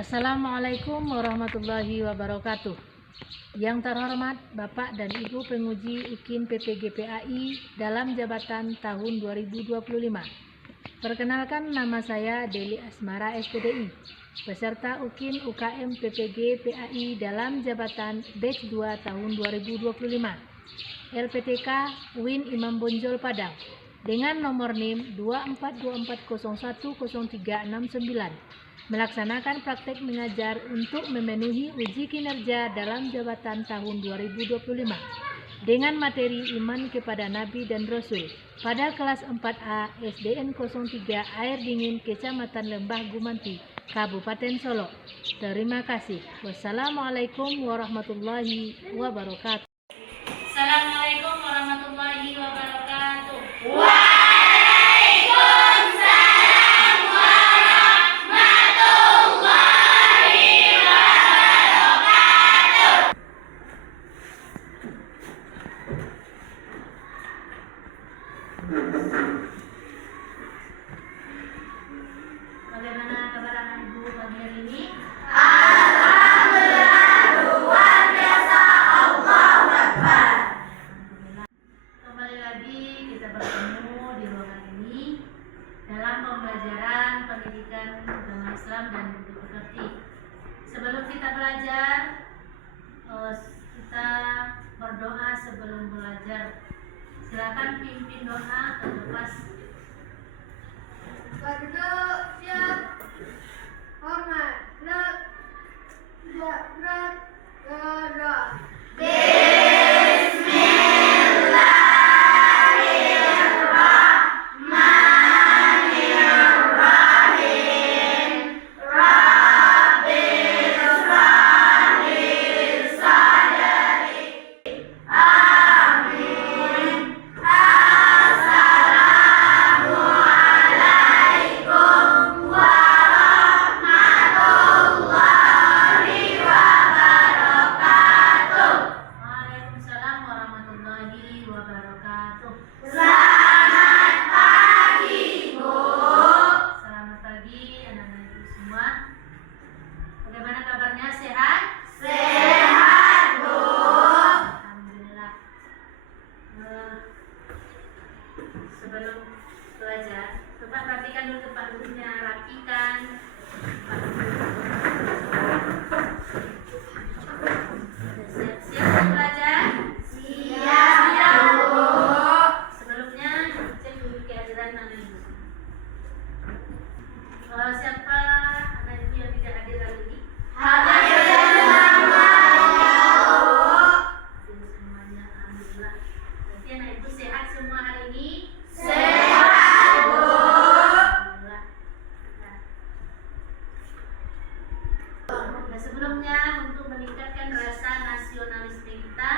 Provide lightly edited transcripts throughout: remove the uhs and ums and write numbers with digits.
Assalamualaikum warahmatullahi wabarakatuh. Yang terhormat Bapak dan Ibu penguji UKIN PPGPAI dalam jabatan tahun 2025. Perkenalkan, nama saya Deli Asmara SPDI, peserta UKIN UKM PPGPAI dalam jabatan batch 2 tahun 2025. LPTK UIN Imam Bonjol Padang dengan nomor NIM 2424010369. Melaksanakan praktek mengajar untuk memenuhi uji kinerja dalam jabatan tahun 2025 dengan materi iman kepada Nabi dan Rasul pada kelas 4A SDN 03 Air Dingin Kecamatan Lembah Gumanti, Kabupaten Solo. Terima kasih. Wassalamualaikum warahmatullahi wabarakatuh. Assalamualaikum warahmatullahi wabarakatuh. Bagaimana kabar anak ibu pagi hari ini? Alhamdulillah, luar biasa. Allahu Akbar. Kembali lagi kita bertemu di ruangan ini dalam pembelajaran pendidikan agama Islam dan budi pekerti. Sebelum kita belajar, kita berdoa sebelum belajar. Silakan pimpin doa ke kelas. Berduduk siap. Hormat. Gerak. Waalaikumsalam warahmatullahi wabarakatuh. Selamat pagi, Bu. Selamat pagi anak-anak ibu semua. Bagaimana kabarnya? Sehat? Sehat, Bu. Alhamdulillah. Sebelum belajar, tetap perhatikan dulu tempat duduknya, rapikan tempat duduk. Siap-siap untuk belajar? Siap, Bu. Sebelumnya cek dulu kehadiran anak ibu. Siapa anak ibu yang tidak hadir hari ini? Hadir semuanya, Bu. Hadir semuanya, alhamdulillah. Berarti anak ibu sehat semua hari ini? Sehat, Bu. Alhamdulillah. Nah, sebelumnya untuk meningkatkan rasa nasionalisme kita,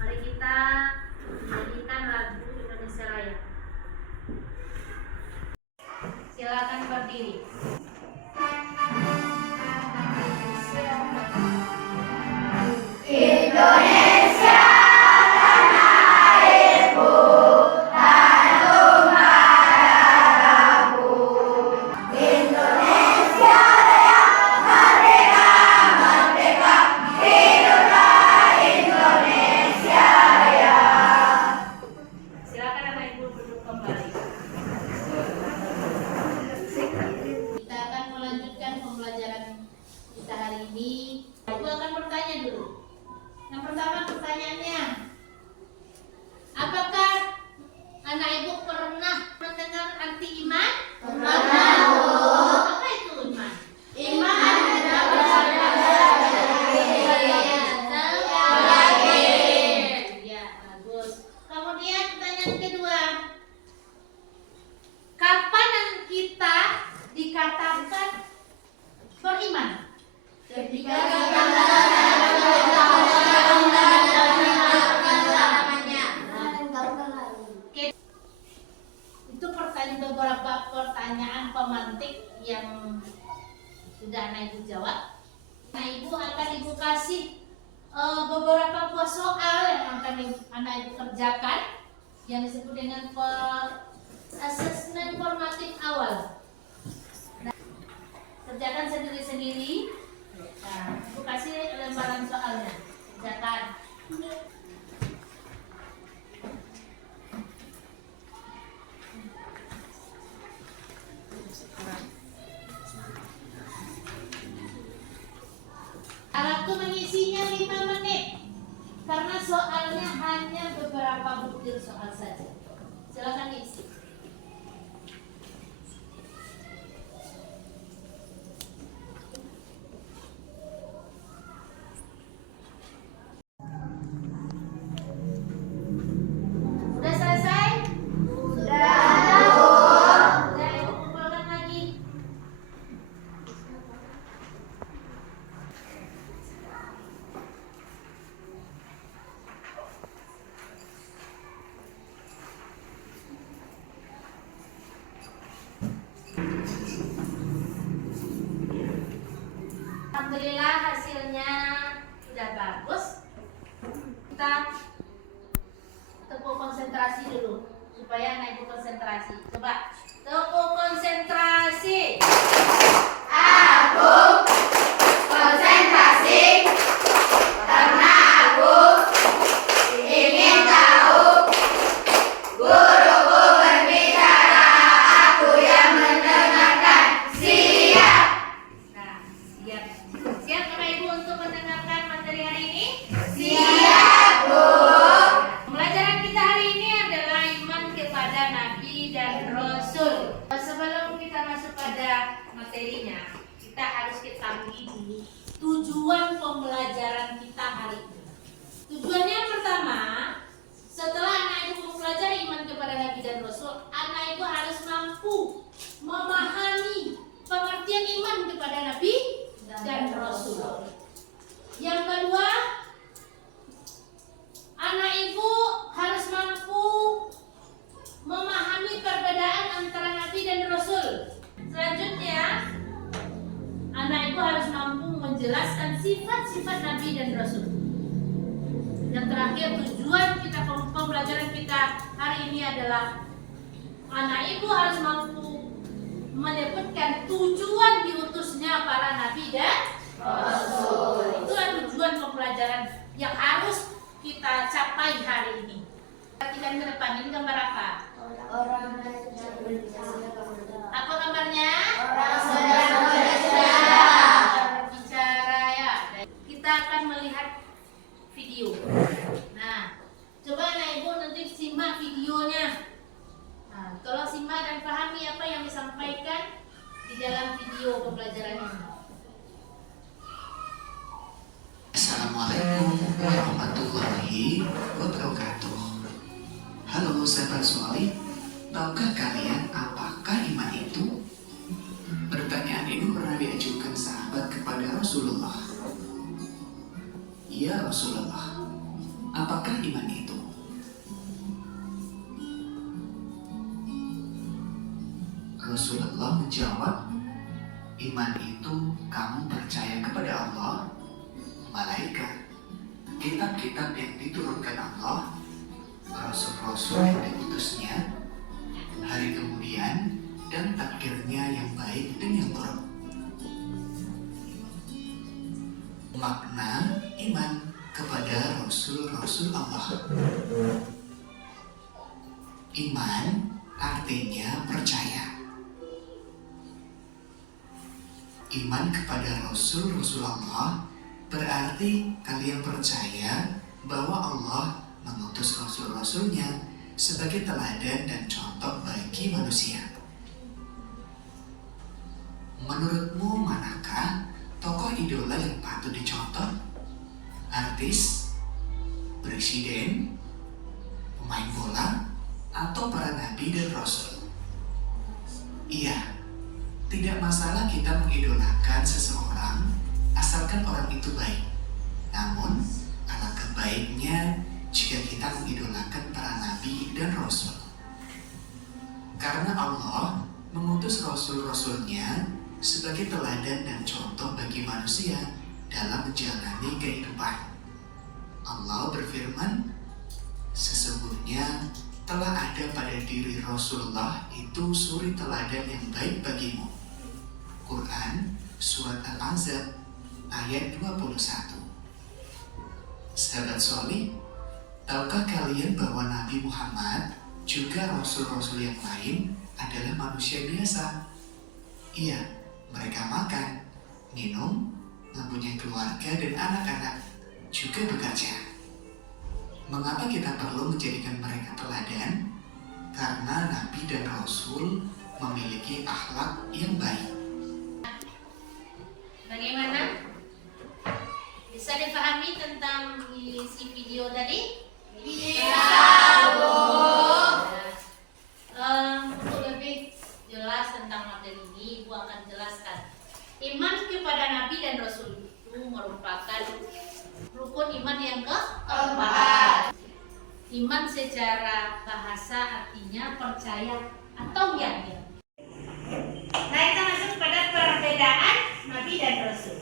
mari kita menyanyikan lagu Indonesia Raya. Silakan berdiri. Indonesia tanah airku, tanah marahku. Indonesia Raya, merdeka, merdeka. Hiduplah Indonesia Raya. Silakan anak ibu duduk kembali. Kita akan melanjutkan pembelajaran kita hari ini. Ibu akan bertanya dulu. Yang pertama pertanyaannya, apakah anak ibu pernah mendengar arti iman? Pernah, Bu. Apa itu iman? Iman adalah yakin. Ya, bagus. Kemudian pertanyaan kedua, kapan kita dikatakan beriman? Ketika Itu beberapa pertanyaan pemantik yang sudah anak ibu jawab. Nah, ibu akan ibu kasih beberapa buah soal yang akan anak ibu kerjakan yang disebut dengan asesmen formatif awal. kerjakan sendiri-sendiri. Nah, aku kasih lembaran soalnya. Kerjakan. Waktu mengisinya 5 menit. Karena soalnya hanya beberapa butir soal saja. Silakan isi. Sudah selesai? Sudah, Ibu kumpulkan lagi. Alhamdulillah hasilnya sudah bagus. Kita tepuk konsentrasi dulu supaya anak ibu konsentrasi. Coba tepuk konsentrasi. Aku konsentrasi karena aku ingin tahu guruku berbicara, aku yang mendengarkan. Siap. Nah, siap. Siap Bapak Ibu untuk mendengarkan materi hari ini? Siap, Bu. Pembelajaran kita hari ini adalah iman kepada Nabi dan Rasul. Sebelum kita masuk pada materinya, kita harus ketahui dulu tujuan pembelajaran kita hari ini. Tujuannya yang pertama, setelah anak ibu mempelajari iman kepada Nabi dan Rasul, anak ibu harus mampu memahami pengertian iman kepada Nabi dan Rasul. Yang kedua, anak ibu harus mampu memahami perbedaan antara Nabi dan Rasul. Selanjutnya, anak ibu harus mampu menjelaskan sifat-sifat Nabi dan Rasul. Yang terakhir, tujuan kita pembelajaran kita hari ini adalah anak ibu harus mampu menyebutkan tujuan diutusnya para Nabi dan Rasul. Itulah tujuan pembelajaran yang harus kita capai hari ini. Perhatikan ke depan, ini gambar apa? Apa gambarnya? Bicara ya. Kita akan melihat video. Nah, coba anak ibu nanti simak videonya. Nah, tolong simak dan pahami apa yang disampaikan di dalam video pembelajaran ini. Assalamualaikum warahmatullahi wabarakatuh. Halo sahabat Suali, tahukah kalian apakah iman itu? Pertanyaan ini pernah diajukan sahabat kepada Rasulullah. Ya Rasulullah, apakah iman itu? Rasulullah menjawab, iman itu kamu percaya kepada Allah, malaikat, kitab-kitab yang diturunkan Allah, rasul-rasul yang diutusnya, hari kemudian, dan takdirnya yang baik dan yang buruk. Makna iman kepada rasul-rasul Allah. Iman artinya percaya. Iman kepada rasul-rasul Allah berarti kalian percaya bahwa Allah mengutus rasul-rasulnya sebagai teladan dan contoh bagi manusia. Menurutmu manakah tokoh idola yang patut dicontoh? Artis, presiden, pemain bola, atau para nabi dan rasul? Iya, tidak masalah kita mengidolakan seseorang asalkan orang itu baik. Namun, alangkah baiknya jika kita mengidolakan para nabi dan rasul. Karena Allah mengutus rasul-rasulnya sebagai teladan dan contoh bagi manusia dalam menjalani kehidupan. Allah berfirman, sesungguhnya telah ada pada diri Rasulullah itu suri teladan yang baik bagimu. Quran Surat Al-Ahzab ayat 21. Sahabat solih, tahukah kalian bahwa Nabi Muhammad juga rasul-rasul yang lain adalah manusia biasa? Iya, mereka makan, minum, mempunyai keluarga dan anak-anak, juga bekerja. Mengapa kita perlu menjadikan mereka teladan? Karena Nabi dan Rasul memiliki akhlak yang baik. Bagaimana? Bisa dipahami tentang isi video tadi? Bisa, Bu. Untuk lebih jelas tentang materi ini, Ibu akan jelaskan. Iman kepada Nabi dan Rasul itu merupakan rukun iman yang keempat. Iman secara bahasa artinya percaya atau yakin. Nah, kita masuk pada perbedaan Nabi dan Rasul.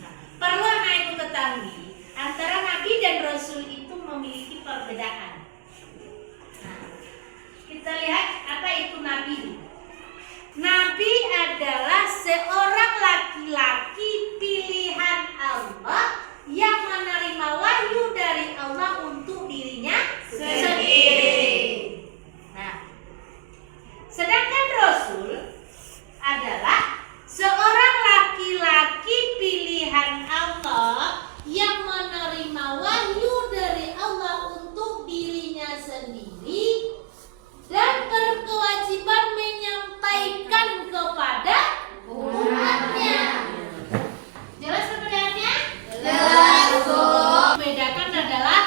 Nah, perlu anak ibu ketahui, antara Nabi dan Rasul itu memiliki perbedaan. Nah, kita lihat apa itu Nabi. Nabi adalah seorang laki-laki pilihan Allah yang menerima wahyu dari Allah untuk dirinya sendiri. Nah, sedangkan Rasul adalah seorang laki-laki pilihan Allah yang menerima wahyu dari Allah untuk dirinya sendiri dan berkewajiban menyampaikan kepada umatnya. Jelas perbedaannya? Jelas, Bu. Membedakan adalah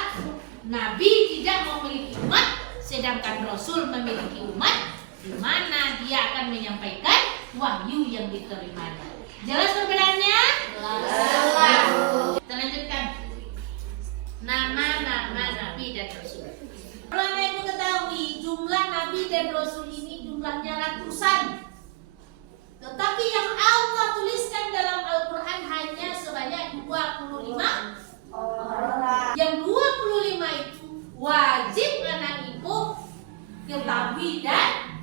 Nabi tidak memiliki umat, sedangkan Rasul memiliki umat, di mana dia akan menyampaikan wahyu yang diterimanya. Jelas perbedaannya? Jelas, Bu. Kita lanjutkan. Nama-nama Nabi dan Rasul. Kalau Anda ibu ketahui, jumlah Nabi dan Rasul ini jumlahnya ratusan. Tetapi yang Allah tuliskan dalam Al-Quran hanya sebanyak 25 orang. Yang 25 itu wajib anak ibu ketahui dan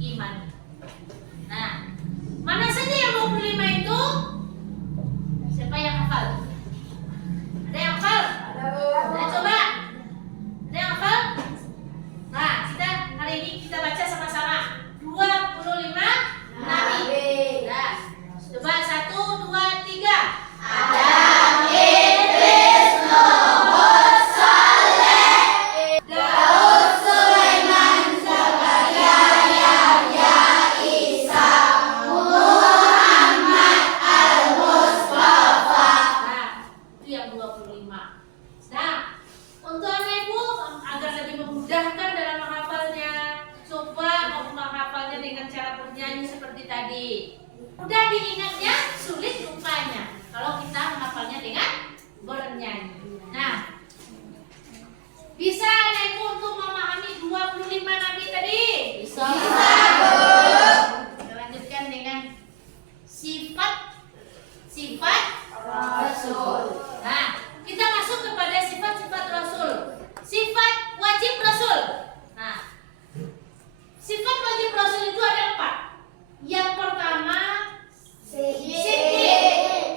iman. Nah, mana saja yang 25 itu? Siapa yang hafal? Ada yang hafal? Nah, coba. Ada yang hafal? Nah, kita hari ini kita baca sama-sama 25 Nabi. Nah, coba 1, 2, 3. Adam, Idris, Nuh, Saleh, Daud, Sulaiman, Zakaria, Yahya, Isa, Muhammad, Al-Mustafa. Nah, itu yang 25. Nah, untuk anak ibu agar lebih memudahkan dalam menghafalnya, coba menghafalnya dengan cara bernyanyi seperti tadi. Mudah diingatnya, sulit lupanya kalau kita menghafalnya dengan bernyanyi. Nah, bisa anak ibu untuk memahami 25 nabi tadi? Bisa. Kita lanjutkan dengan sifat Rasul. Nah, kita masuk kepada sifat-sifat Rasul. Sifat wajib Rasul. Nah, sifat wajib Rasul itu ada 4. Yang pertama, siddiq.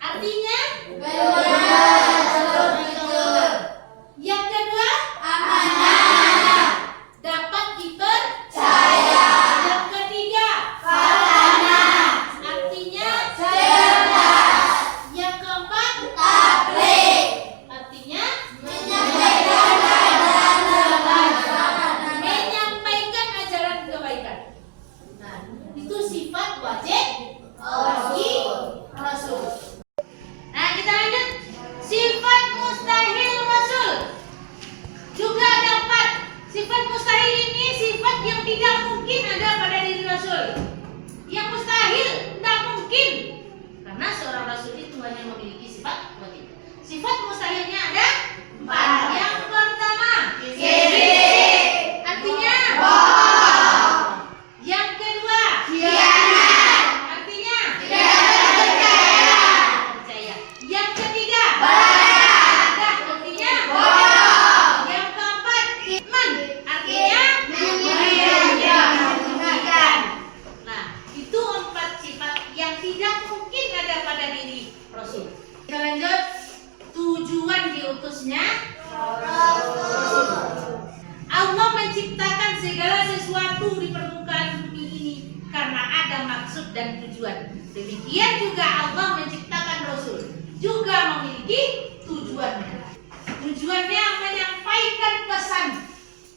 Artinya benar, jujur, yang kedua, amanah, dapat dipercaya. permukaan bumi ini karena ada maksud dan tujuan. Demikian juga Allah menciptakan Rasul, juga memiliki tujuannya. Tujuannya menyampaikan pesan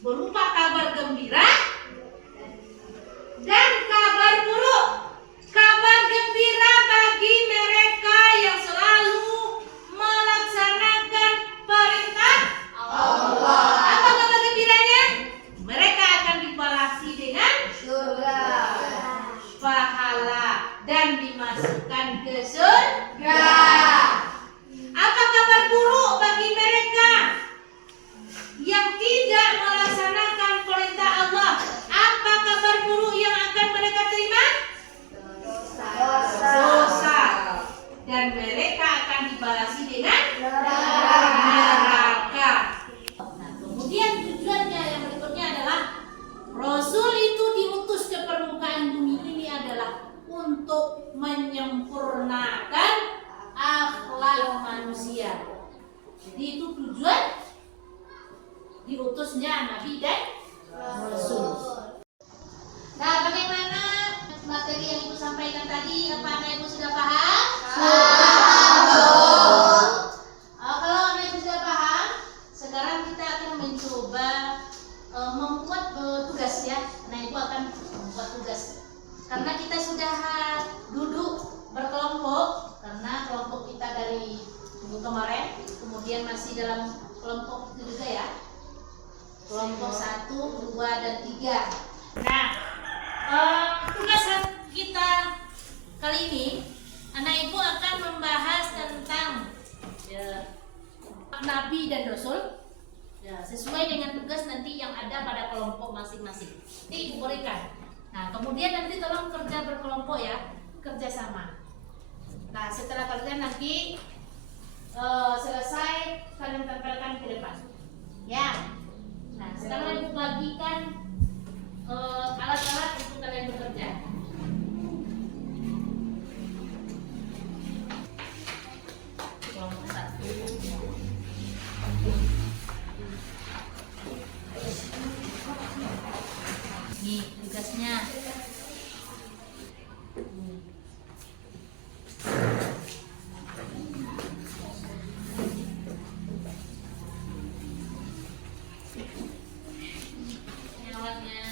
berupa kabar gembira dan kabar buruk. Kabar gembira bagi mereka yang selalu melaksanakan perintah Allah. Apa kabar gembiranya? Mereka akan dibalasi dengan Surga. pahala dan dimasukkan ke surga. Apa kabar buruk bagi mereka yang tidak melaksanakan perintah Allah? Apa kabar buruk yang akan mereka terima? Dosa. Dan mereka akan dibalasi dengan neraka. Nah, kemudian tujuannya yang berikutnya adalah Rasul itu diutus ke permukaan bumi ini adalah untuk menyempurnakan akhlak manusia. Jadi itu tujuan diutusnya Nabi dan Rasul. Nah, bagaimana materi yang Ibu sampaikan tadi? Apakah Ibu sudah paham? Kalau Anda sudah paham, sekarang kita akan mencoba membuat tugas ya. Nah, Ibu akan membuat tugas. Karena kita sudah duduk berkelompok, karena kelompok kita dari minggu kemarin, kemudian masih dalam kelompok itu juga ya. Kelompok 1, 2, dan 3. Nah, tugas kita kali ini, anak ibu akan membahas tentang Nabi dan Rasul, ya, sesuai dengan tugas nanti yang ada pada kelompok masing-masing. Ini ibu berikan. Nah, kemudian nanti tolong kerja berkelompok ya, kerja sama. Nah, setelah kalian nanti selesai, kalian tempelkan ke depan. Ya. Nah, sekarang ibu bagikan alat-alat untuk kalian bekerja. Kelompok 1. Nih tugasnya. Ini alatnya.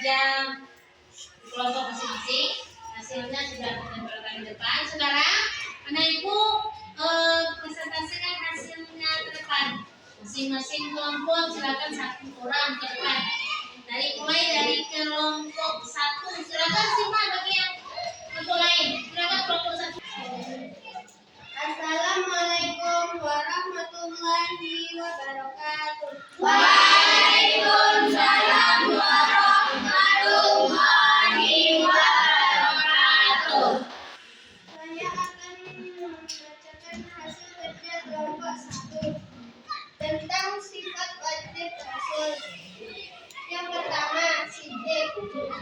kerja kelompok masing-masing. Hasilnya sudah ditempelkan di depan. Sekarang anak ibu presentasikan hasilnya ke depan. Masing-masing kelompok silakan satu orang ke depan. Mulai dari kelompok satu, silakan simak bagi yang kelompok lain. Silakan kelompok satu. Assalamualaikum warahmatullahi wabarakatuh. Waalaikumsalam warahmatullahi wabarakatuh. Saya akan membacakan hasil kerja kelompok 1 tentang sifat wajib rasul. Yang pertama, sidik, jujur.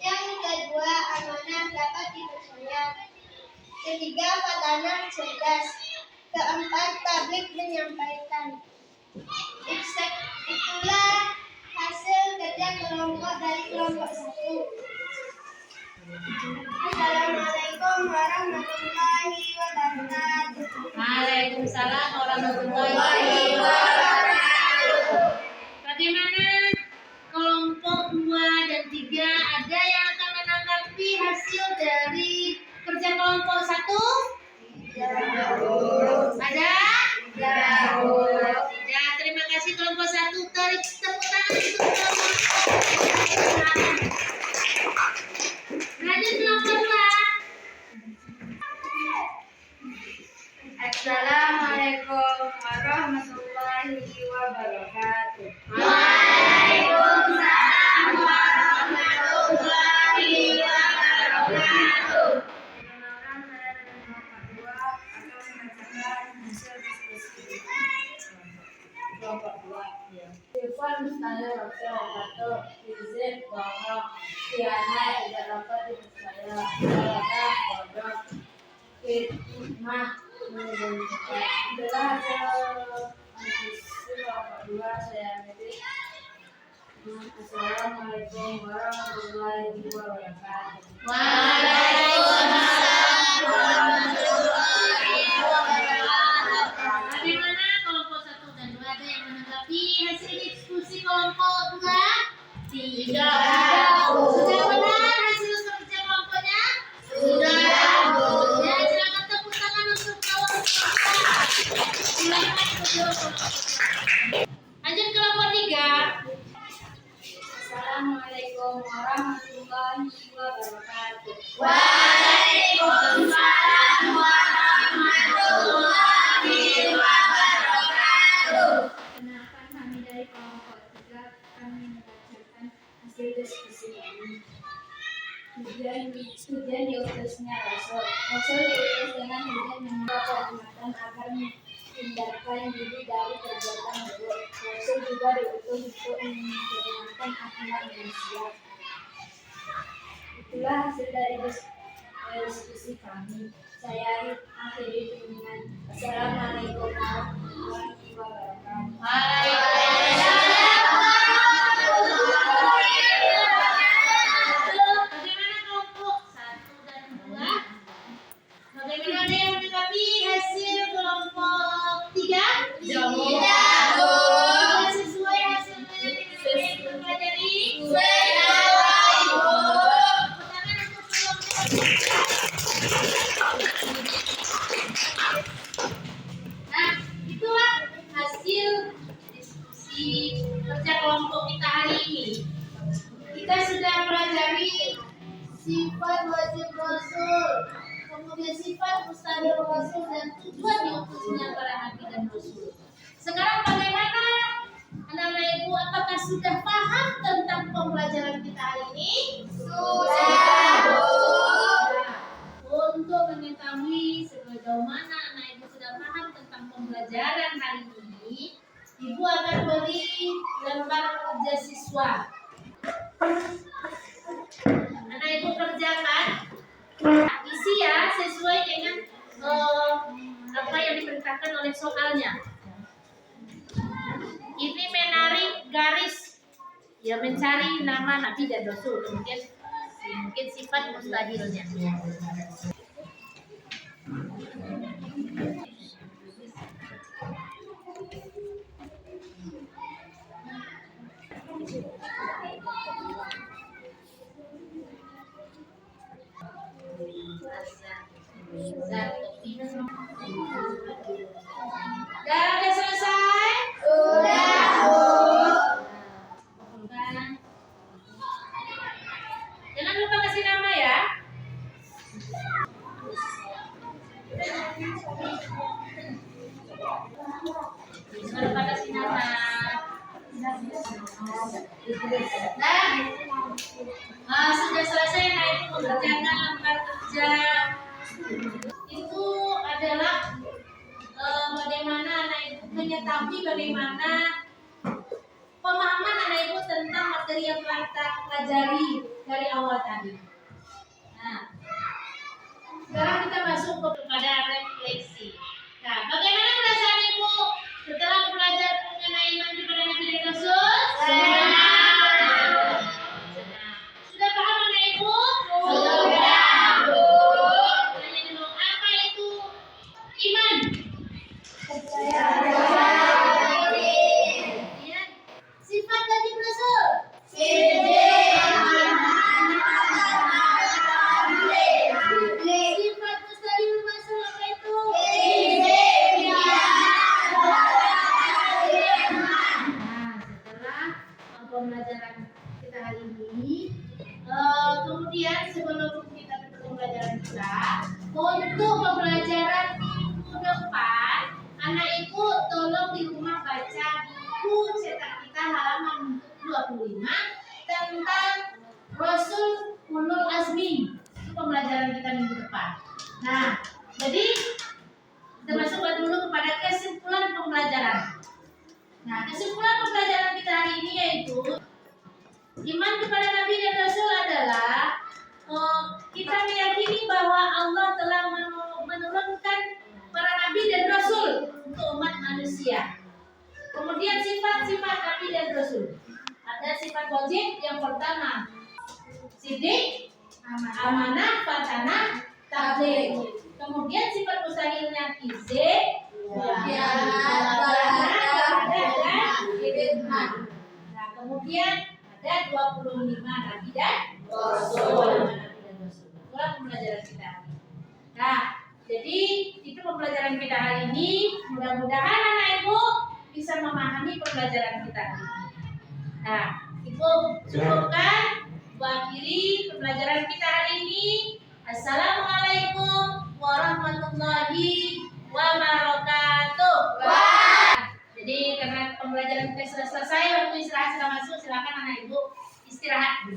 Yang kedua, amanah, dapat dipercaya. Ketiga, fatanah, cerdas. Keempat, tablik, menyampaikan. Itulah hasil kerja kelompok dari kelompok 1. Assalamualaikum warahmatullahi wabarakatuh. Waalaikumsalam warahmatullahi wabarakatuh. Bagaimana kelompok 2 dan 3, ada yang akan menanggapi hasil dari kerja kelompok 1? Ada? Tidak. Terima kasih kelompok 1. Tarik tepuk tangan untuk kelompok 1. Lanjut kelompok 2. Assalamualaikum warahmatullahi wabarakatuh. Waalaikumsalam warahmatullahi wabarakatuh. Perkenalkan, saya dari kelompok 2 akan membacakan hasil diskusi kelompok 2. Sifat mustahil atau izin bohong, khianat tidak dapat dipercaya, salah bodoh, fitnah, menunjukkan. Itulah hasil diskusi kelompok 2 saya akhiri. Assalamualaikum warahmatullahi wabarakatuh. Waalaikumsalam warahmatullahi wabarakatuh. Bagaimana kelompok 1 dan 2, ada yang menanggapi hasil diskusi kelompok 2? Tidak. Sudah benar hasil kerja kelompoknya? Sudah. Ya, silakan tepuk tangan untuk kelompok 2. Silakan kelompok 2. Lanjut kelompok 3. Assalamualaikum warahmatullahi wabarakatuh. Waalaikumsalam warahmatullahi wabarakatuh. Kenalkan, kami dari kelompok 3 kami membacakan hasil diskusi kami. Tujuan diutusnya Rasul. Rasul diutus dengan tujuan membawa ummatan agar menghindarkan diri dari perbuatan buruk. Rasul juga diutus untuk menyempurnakan akhlak manusia. Itulah hasil dari diskusi kami. Saya akhiri dengan Assalamualaikum warahmatullahi wabarakatuh. Waalaikumsalam warahmatullahi wabarakatuh. Bagaimana kelompok 1 dan 2? Bagaimana ada yang menanggapi hasil kelompok 3? Tidak. Sesuai hasilnya dengan apa yang dipelajari? Sesuai. Tangan untuk Nah, itulah hasil diskusi kerja kelompok kita hari ini. Kita sudah pelajari sifat wajib Rasul, kemudian sifat mustahil Rasul, dan tujuan diutusnya para nabi dan Rasul. Sekarang bagaimana anak-anak ibu, apakah sudah paham tentang pembelajaran kita hari ini? Sudah. Untuk mengetahui sejauh mana anak ibu sudah paham tentang pembelajaran hari ini, ibu akan beri lembar kerja siswa. Anak ibu kerjakan, isi ya sesuai dengan apa yang diperintahkan oleh soalnya. Ini menarik garis, ya mencari nama nabi dan rasul, kemudian mungkin sifat mustahilnya. Udah selesai? Sudah, Bu. Nah, jangan lupa kasih nama ya. Jangan lupa kasih nama. Nah, sudah selesai. Nah, itu mengerjakan lembar kerja. Itu adalah bagaimana anak itu mengetahui bagaimana pemahaman anak ibu tentang materi yang telah kita pelajari dari awal tadi. Nah, sekarang kita masuk kepada refleksi. Nah, bagaimana perasaan ibu setelah belajar mengenai iman kepada Nabi dan Rasul? Senang. Sudah paham anak ibu? Sudah, Bu. Tanya dulu, apa itu iman? Kemudian, sifat Nabi Rasul. Sifat Mustahil Rasul apa itu? Nah, setelah pembelajaran kita hari ini, kemudian sebelum kita ke pembelajaran kita, untuk pembelajaran minggu depan, anak ibu tolong di rumah baca buku cetak kita halaman 25 tentang Rasul Ulul Azmi. Itu pembelajaran kita minggu depan. Nah, jadi kita masuk dulu kepada kesimpulan pembelajaran. Nah, kesimpulan pembelajaran kita hari ini yaitu iman kepada Nabi dan Rasul adalah kita meyakini bahwa Allah telah menurunkan para Nabi dan Rasul untuk umat manusia. Kemudian sifat-sifat Nabi dan Rasul. Ada sifat wajib yang pertama, sidik, amanah, fatanah, tabligh. Kemudian sifat mustahilnya izin, nah, kemudian ada 25 Nabi dan Rasul. Itulah pembelajaran kita. Nah, jadi itu pembelajaran kita hari ini. Mudah-mudahan anak ibu bisa memahami pembelajaran kita. Nah, ibu cukupkan, ibu akhiri pembelajaran kita hari ini. Assalamualaikum warahmatullahi wabarakatuh. Jadi karena pembelajaran kita sudah selesai, waktu istirahat sudah masuk, silakan anak ibu istirahat.